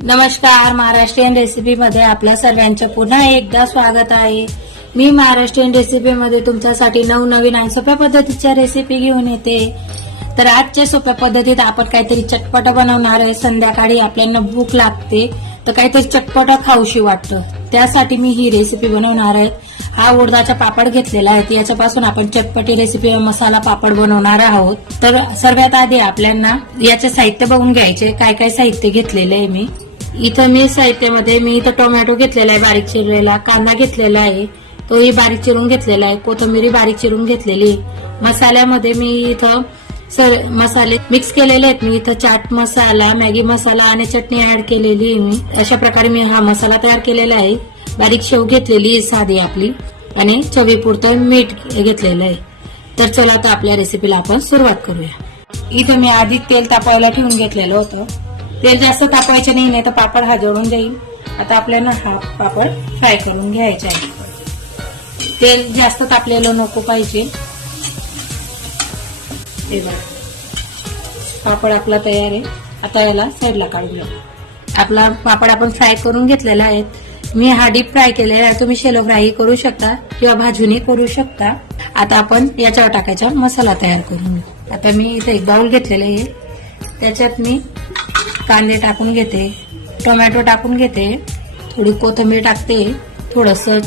नमस्कार, महाराष्ट्रीयन रेसिपी मध्ये आपल्या सर्वांचं पुन्हा एकदा स्वागत आहे। मी महाराष्ट्रीयन रेसिपी मध्ये तुमच्यासाठी नवनवीन आणि सोप्या पद्धतीच्या रेसिपी घेऊन येते। तर आजच्या सोप्या पद्धतीत आपण काहीतरी चटपट बनवणार आहे। संध्याकाळी आपल्याला भूक लागते तर काहीतरी चटपट खाऊशी वाटतं, त्यासाठी मी ही रेसिपी बनवणार आहे। हा उडदाचा पापड घेतलेला आहे, याच्यापासून आपण चटपटी रेसिपी मसाला पापड बनवणार आहोत। तर सर्वात आधी आपल्याला याचे साहित्य बघून घ्यायचे, काय काय साहित्य घेतलेले आहे। मी साहित्यामध्ये इथं टोमॅटो घेतलेला आहे बारीक चिरलेला, कांदा घेतलेला आहे तोही बारीक चिरून घेतलेला आहे, कोथिंबीर बारीक चिरून घेतलेली। मसाल्यामध्ये मी इथं मसाले मिक्स केलेले आहेत। मी इथं चाट मसाला, मॅगी मसाला आणि चटणी ऍड केलेली आहे। मी अशा प्रकारे मी हा मसाला तयार केलेला आहे। बारीक शेव घेतलेली साधी आपली आणि चवीपुरतं मीठ घेतलेलं आहे। तर चला आता आपल्या रेसिपीला आपण सुरुवात करूया। इथं मी आधी तेल तापवायला ठेवून घेतलेलं होतं। तेल जास्त तापवायचं नाही तर पापड हा जळून जाईल। आता आपल्याला हा पापड फ्राय करून घ्यायचा आहे। तेल जास्त तापलेलं नको पाहिजे। हे बघा, पापड आपला तयार आहे। आता याला साईडला काढून घेऊ। आपला पापड आपण फ्राय करून घेतलेला आहे। मी हा डीप फ्राय केलेला आहे, तुम्ही शेलो फ्राय करू शकता किंवा भाजूनही करू शकता। आता आपण याच्यावर टाकायचा मसाला तयार करून घेऊ। आता मी इथे एक बाउल घेतलेला आहे, त्याच्यात मी कांदे टाकून घेते, टोमॅटो टाकून घेते, थोडी कोथिंबीर टाकते, थोडंसं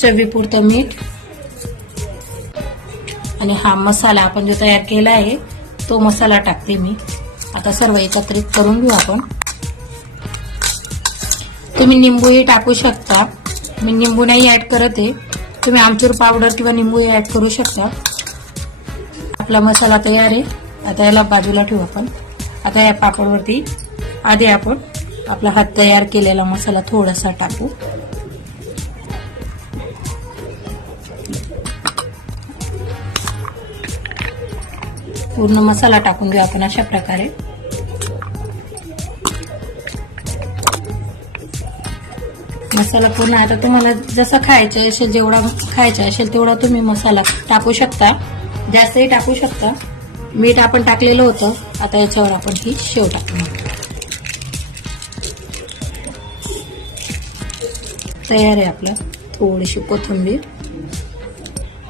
चवीपुरतं मीठ आणि हा मसाला आपण जो तयार केला आहे तो मसाला टाकते मी। आता सर्व एकत्रित करून घेऊ आपण। तुम्ही निंबूही टाकू शकता, मी निंबू नाही ऍड करत आहे, तुम्ही आमचूर पावडर किंवा निंबू ऍड करू शकता। आपला मसाला तयार आहे, आता याला बाजूला ठेवू आपण। आता या पापडवरती आधी आपण आपला हात तयार केलेला मसाला थोडासा टाकू। पूर्ण मसाला टाकून घेऊ आपण अशा प्रकारे। मसाला पूर्ण, आता तुम्हाला जसं खायचं असेल, जेवढा खायचा असेल तेवढा तुम्ही मसाला टाकू शकता, जास्तही टाकू शकता। मीठ आपण टाकलेलं होतं। आता याच्यावर आपण ही शेव टाकू। तयार आहे आपला, थोडीशी कोथिंबीर।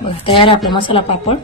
बघा, तयार आहे आपला मसाला पापड।